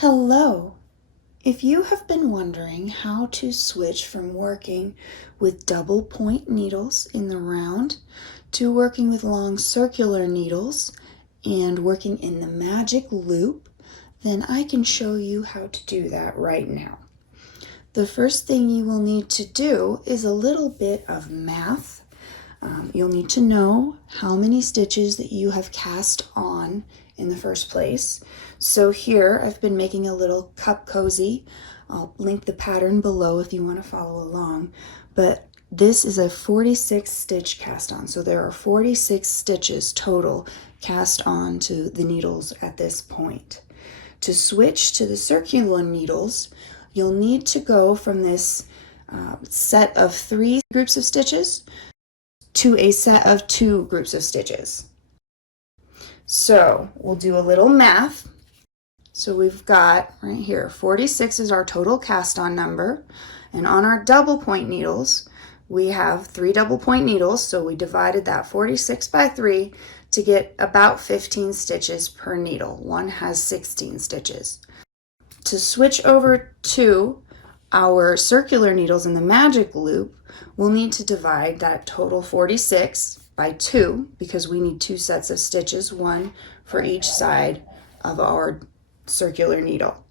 Hello! If you have been wondering how to switch from working with double point needles in the round to working with long circular needles and working in the magic loop, then I can show you how to do that right now. The first thing you will need to do is a little bit of math. You'll need to know how many stitches that you have cast on in the first place. So here I've been making a little cup cozy. I'll link the pattern below if you want to follow along. But this is a 46 stitch cast on. So there are 46 stitches total cast on to the needles at this point. To switch to the circular needles, you'll need to go from this set of 3 groups of stitches to a set of 2 groups of stitches. So we'll do a little math. So we've got right here 46 is our total cast on number, and on our double point needles we have 3 double point needles, so we divided that 46 by 3 to get about 15 stitches per needle. One has 16 stitches. To switch over to our circular needles in the magic loop, we'll need to divide that total 46 by 2 because we need 2 sets of stitches, one for each side of our circular needle.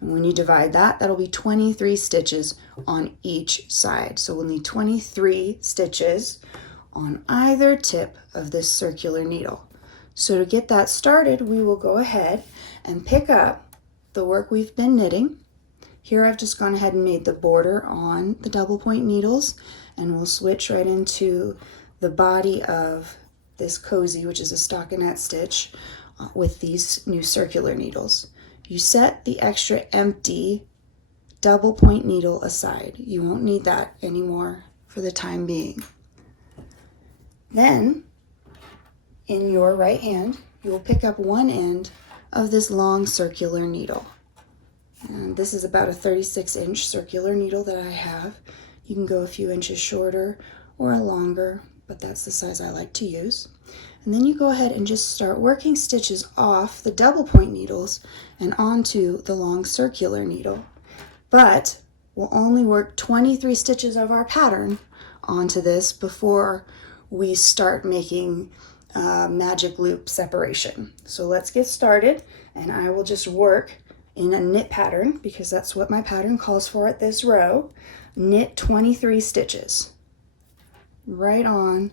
And when you divide that, that'll be 23 stitches on each side. So we'll need 23 stitches on either tip of this circular needle. So to get that started, we will go ahead and pick up the work we've been knitting. Here I've just gone ahead and made the border on the double point needles, and we'll switch right into the body of this cozy, which is a stockinette stitch, with these new circular needles. You set the extra empty double point needle aside. You won't need that anymore for the time being. Then, in your right hand, you will pick up one end of this long circular needle. And this is about a 36-inch circular needle that I have. You can go a few inches shorter or longer, but that's the size I like to use. And then you go ahead and just start working stitches off the double point needles and onto the long circular needle. But we'll only work 23 stitches of our pattern onto this before we start making magic loop separation. So let's get started, and I will just work in a knit pattern because that's what my pattern calls for at this row. Knit 23 stitches right on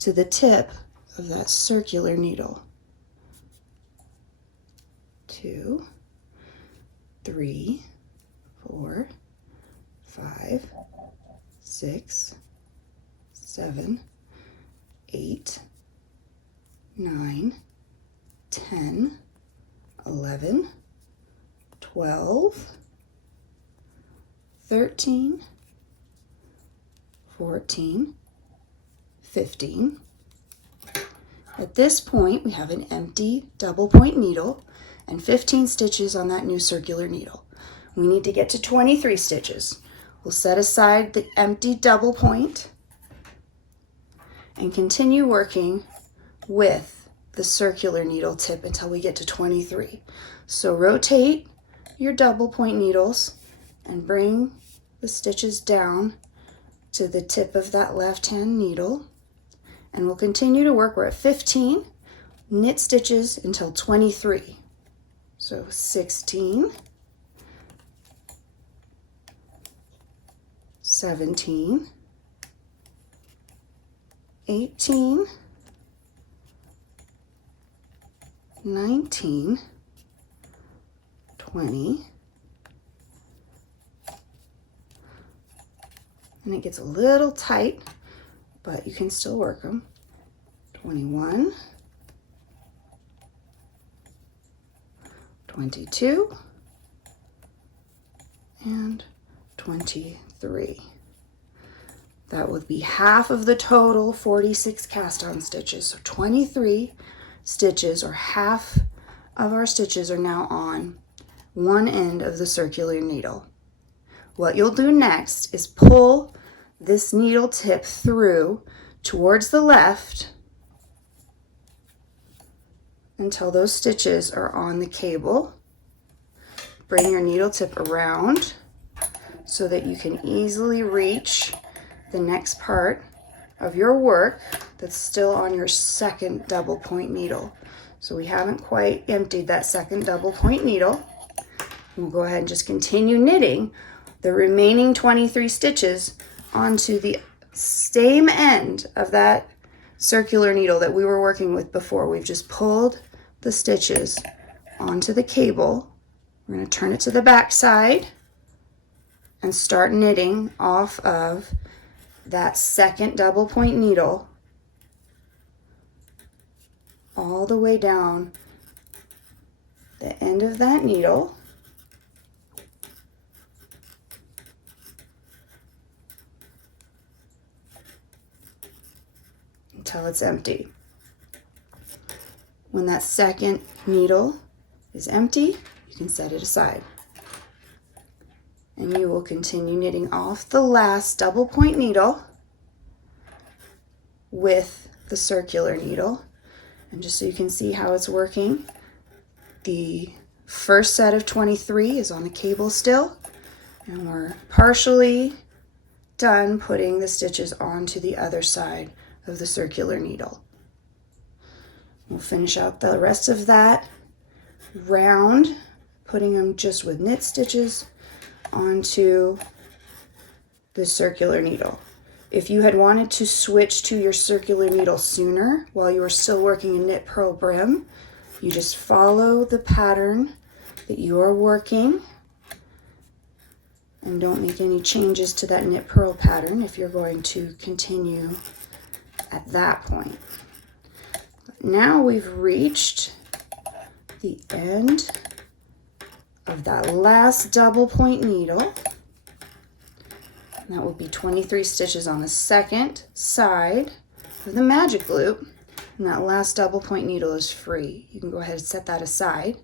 to the tip of that circular needle. 2, 3, 4, 5, 6, 7, 8, 9, 10, 11, 12, 13, 14, 15. At this point, we have an empty double point needle and 15 stitches on that new circular needle. We need to get to 23 stitches. We'll set aside the empty double point and continue working with the circular needle tip until we get to 23. So rotate your double point needles and bring the stitches down to the tip of that left hand needle, and we'll continue to work. We're at 15 knit stitches until 23. So 16, 17, 18, 19, 20, and it gets a little tight, but you can still work them. 21, 22, and 23. That would be half of the total 46 cast on stitches. So 23 stitches, or half of our stitches, are now on one end of the circular needle. What you'll do next is pull this needle tip through towards the left until those stitches are on the cable. bring your needle tip around so that you can easily reach the next part of your work that's still on your second double point needle. So we haven't quite emptied that second double point needle. We'll go ahead and just continue knitting the remaining 23 stitches onto the same end of that circular needle that we were working with before. We've just pulled the stitches onto the cable. We're going to turn it to the back side and start knitting off of that second double point needle all the way down the end of that needle until it's empty. When that second needle is empty, you can set it aside. And you will continue knitting off the last double point needle with the circular needle. And just so you can see how it's working, the first set of 23 is on the cable still, and we're partially done putting the stitches onto the other side of the circular needle. We'll finish out the rest of that round, putting them just with knit stitches onto the circular needle. If you had wanted to switch to your circular needle sooner while you were still working a knit purl brim, you just follow the pattern that you are working and don't make any changes to that knit purl pattern if you're going to continue at that point. Now we've reached the end of that last double point needle. And that would be 23 stitches on the second side of the magic loop. And that last double point needle is free. You can go ahead and set that aside.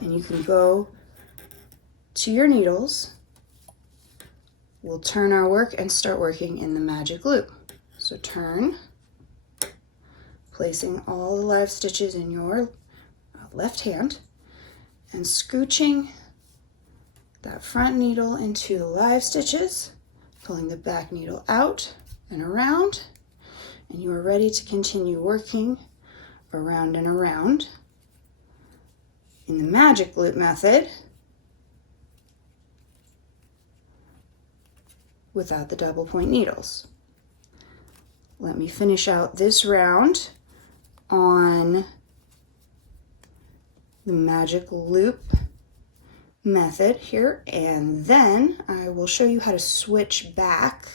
And you can go to your needles. We'll turn our work and start working in the magic loop. So turn, placing all the live stitches in your left hand and scooching that front needle into the live stitches, pulling the back needle out and around, and you are ready to continue working around and around in the magic loop method without the double point needles. Let me finish out this round on the magic loop method here, and then I will show you how to switch back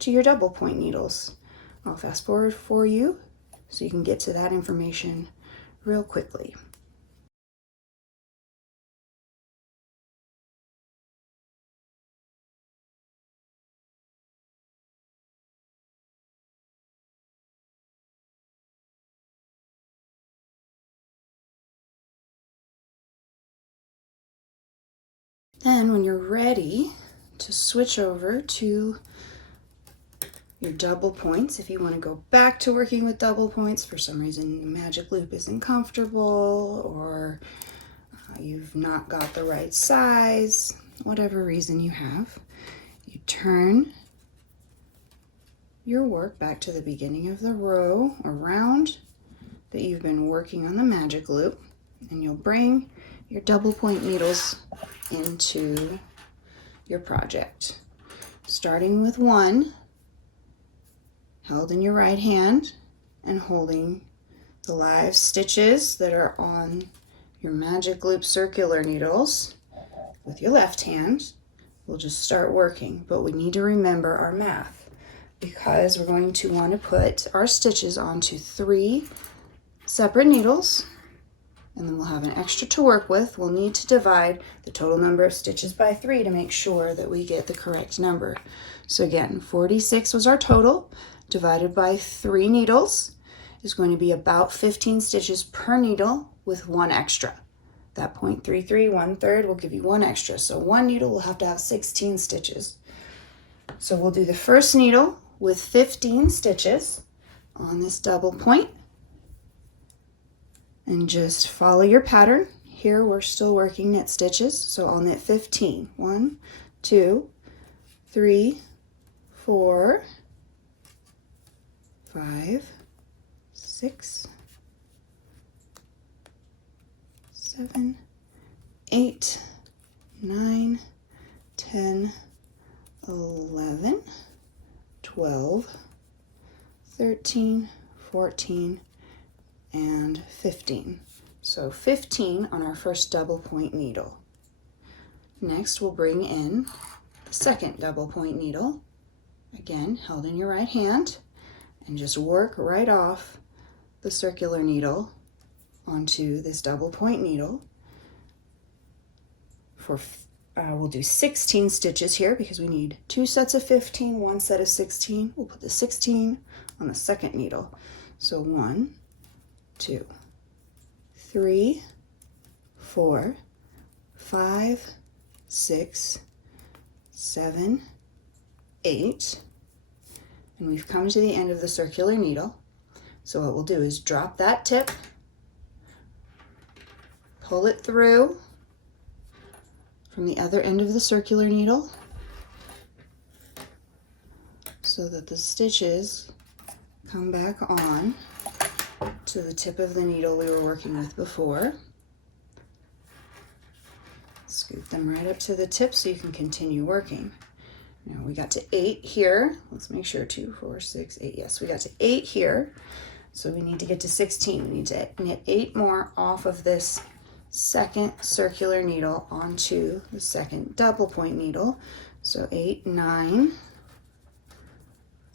to your double point needles. I'll fast forward for you so you can get to that information real quickly. Then when you're ready to switch over to your double points, if you want to go back to working with double points, for some reason the magic loop isn't comfortable, or you've not got the right size, whatever reason you have, you turn your work back to the beginning of the row around that you've been working on the magic loop, and you'll bring your double point needles into your project. Starting with one, held in your right hand and holding the live stitches that are on your magic loop circular needles with your left hand. We'll just start working, but we need to remember our math because we're going to want to put our stitches onto 3 separate needles, and then we'll have an extra to work with. We'll need to divide the total number of stitches by 3 to make sure that we get the correct number. So again, 46 was our total, divided by 3 needles is going to be about 15 stitches per needle with 1 extra. That 0.33, 1/3 will give you 1 extra. So 1 needle will have to have 16 stitches. So we'll do the first needle with 15 stitches on this double point. And just follow your pattern. here we're still working knit stitches, so I'll knit 15. 1, 2, 3, 4, 5, 6, 7, 8, 9, 10, 11, 12, 13, 14, and 15. So 15 on our first double point needle. Next we'll bring in the second double point needle, again held in your right hand, and just work right off the circular needle onto this double point needle. We'll do 16 stitches here because we need 2 sets of 15, 1 set of 16. We'll put the 16 on the second needle. So 1, 2, 3, 4, 5, 6, 7, 8, and we've come to the end of the circular needle. So what we'll do is drop that tip, pull it through from the other end of the circular needle so that the stitches come back on to the tip of the needle we were working with before. Scoop them right up to the tip so you can continue working. Now we got to 8 here. Let's make sure 2, 4, 6, 8. Yes, we got to 8 here. So we need to get to 16. We need to knit 8 more off of this second circular needle onto the second double point needle. So 8, 9,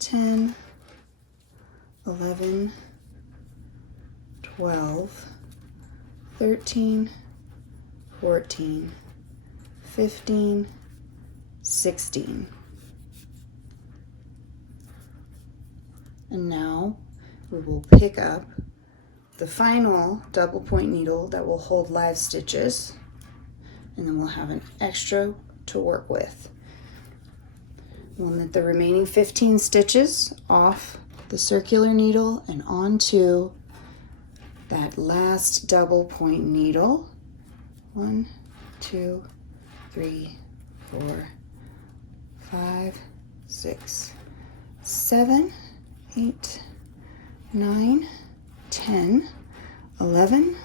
10, 11, 12, 13, 14, 15, 16. And now we will pick up the final double point needle that will hold live stitches, and then we'll have an extra to work with. We'll knit the remaining 15 stitches off the circular needle and onto that last double point needle. 1, 2, 3, 4, 5, 6, 7, 8, 9, 10, 11,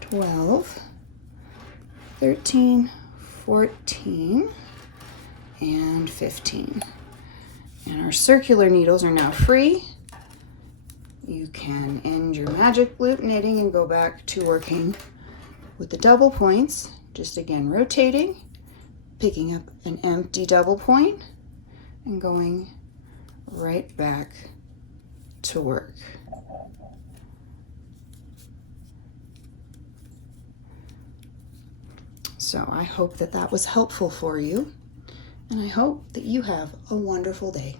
12, 13, 14, and 15. And our circular needles are now free. You can end your magic loop knitting and go back to working with the double points, just again rotating, picking up an empty double point, and going right back to work. So I hope that that was helpful for you, and I hope that you have a wonderful day.